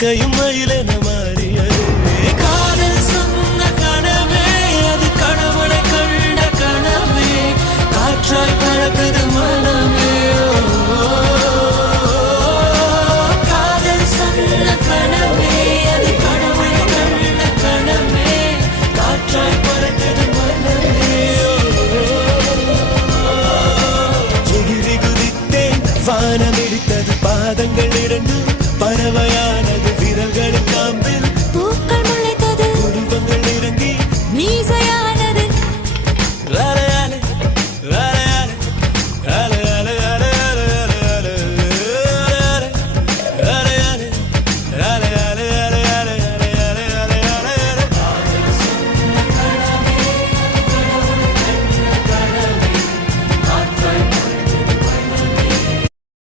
இறக்கையும் மயிலென மாறியது. காதல் சொன்ன கனவே அது கடவுளை கண்ட கனவே, காற்றாய் பறக்குது மனமே. காதல் சொன்ன கனவே அது கடவுளை கண்ட கனவே, காற்றாய் பறக்குது மனமே. எகிரி குதித்தேன், வானம் இடித்தது பாதங்கள் இரண்டு, பறவையானது விரல்களில் காம்பு